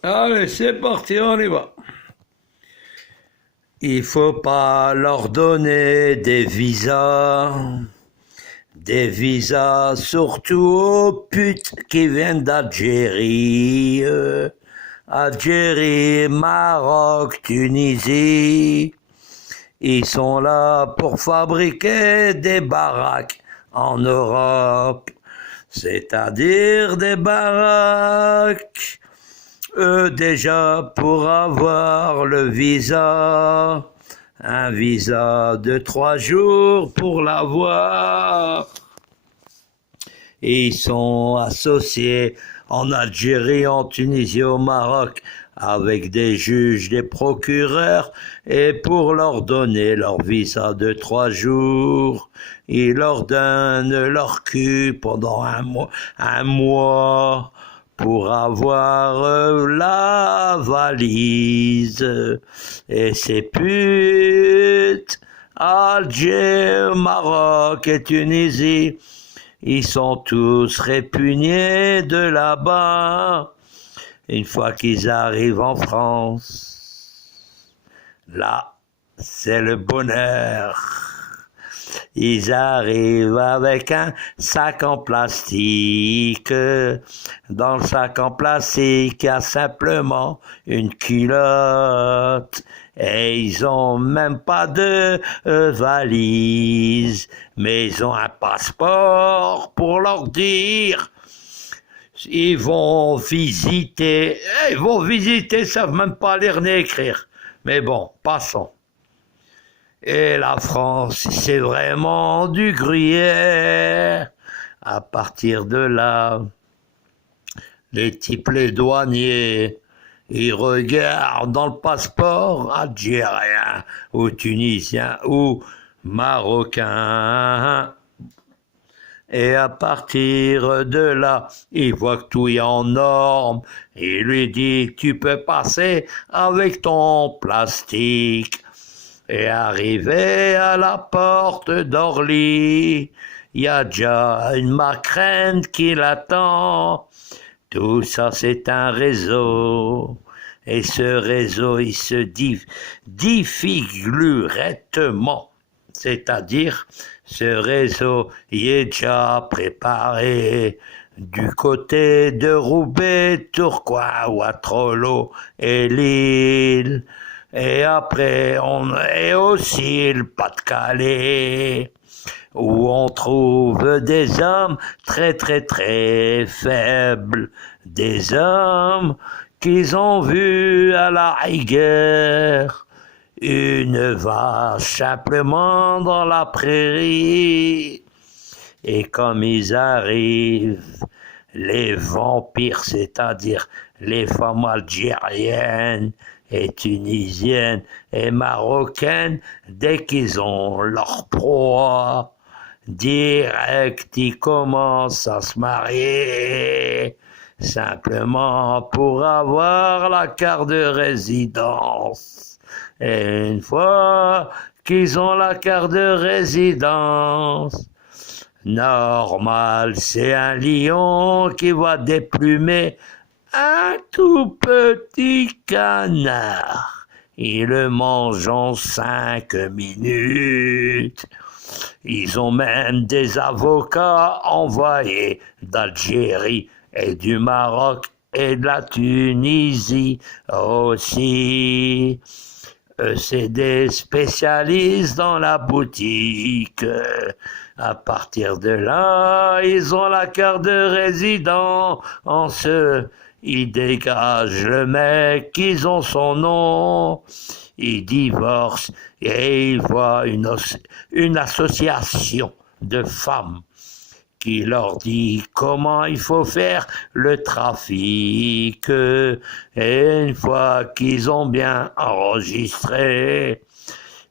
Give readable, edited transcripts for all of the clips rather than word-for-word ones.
Allez, c'est parti, on y va. Il faut pas leur donner des visas surtout aux putes qui viennent d'Algérie, Algérie, Maroc, Tunisie. Ils sont là pour fabriquer des baraques en Europe, c'est-à-dire des baraques. Eux déjà pour avoir le visa, un visa de 3 jours pour l'avoir. Ils sont associés en Algérie, en Tunisie, au Maroc, avec des juges, des procureurs, et pour leur donner leur visa de 3 jours, ils leur donnent leur cul pendant un mois pour avoir la valise. Et ces putes, Alger, Maroc et Tunisie, ils sont tous répugnés de là-bas. Une fois qu'ils arrivent en France, là, c'est le bonheur. Ils arrivent avec un sac en plastique. Dans le sac en plastique, il y a simplement une culotte. Et ils ont même pas de valise, mais ils ont un passeport pour leur dire. Ils vont visiter, ils savent même pas lire ni écrire. Mais bon, passons. Et la France, c'est vraiment du gruyère. À partir de là, les types, les douaniers, ils regardent dans le passeport algérien ou tunisien ou marocain. Et à partir de là, il voit que tout est en norme. Il lui dit, tu peux passer avec ton plastique. Et arrivé à la porte d'Orly, il y a déjà une Macrène qui l'attend. Tout ça, c'est un réseau. Et ce réseau, il se diffigurettement. C'est-à-dire, ce réseau, il est déjà préparé du côté de Roubaix, Tourcoing, Waterloo et Lille. Et après, on est aussi le Pas-de-Calais, où on trouve des hommes très très très faibles, des hommes qu'ils ont vus à la rigueur, une vache simplement dans la prairie. Et comme ils arrivent, les vampires, c'est-à-dire les femmes algériennes et tunisiennes et marocaines, dès qu'ils ont leur proie, direct, ils commencent à se marier, simplement pour avoir la carte de résidence. Et une fois qu'ils ont la carte de résidence, normal, c'est un lion qui va déplumer un tout petit canard. Ils le mangent en 5 minutes. Ils ont même des avocats envoyés d'Algérie et du Maroc et de la Tunisie aussi. C'est des spécialistes dans la boutique. À partir de là, ils ont la carte de résident. Ils dégagent le mec, ils ont son nom. Ils divorcent et ils voient une association de femmes qui leur dit comment il faut faire le trafic. Et une fois qu'ils ont bien enregistré,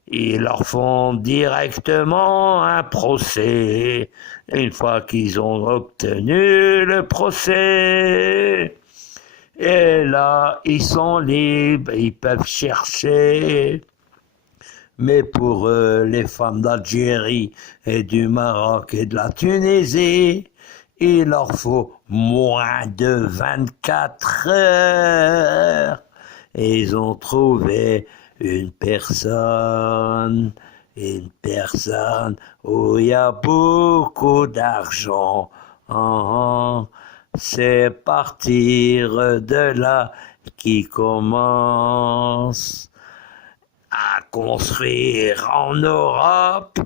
ils leur font directement un procès. Une fois qu'ils ont obtenu le procès, et là, ils sont libres, ils peuvent chercher. Mais pour eux, les femmes d'Algérie et du Maroc et de la Tunisie, il leur faut moins de 24 heures. Et ils ont trouvé une personne où il y a beaucoup d'argent. C'est partir de là qui commence à construire en Europe,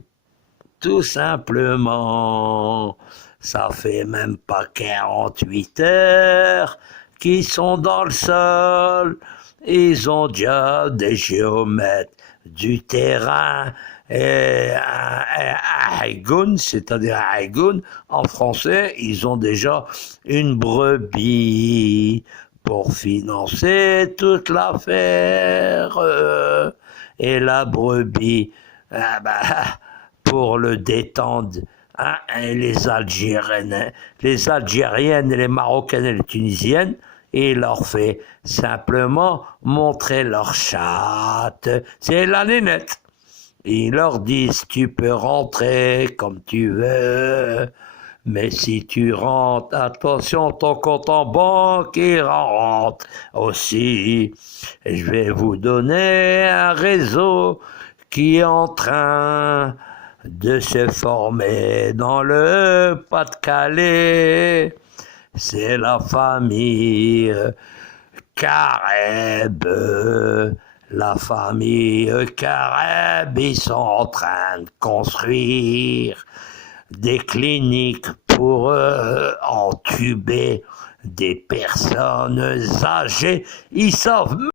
tout simplement. Ça fait même pas 48 heures qu'ils sont dans le sol. Ils ont déjà des géomètres du terrain et un haïgoun, c'est-à-dire un haïgoun, en français, ils ont déjà une brebis pour financer toute l'affaire. Et la brebis, pour le détendre, hein, et les Algériennes, les Marocaines et les Tunisiennes, et il leur fait simplement montrer leur chatte. C'est la nénette. Ils leur disent, tu peux rentrer comme tu veux, mais si tu rentres, attention, ton compte en banque, il rentre aussi. Et je vais vous donner un réseau qui est en train de se former dans le Pas-de-Calais. C'est la famille Careb. La famille Careb, ils sont en train de construire des cliniques pour entuber des personnes âgées. Ils savent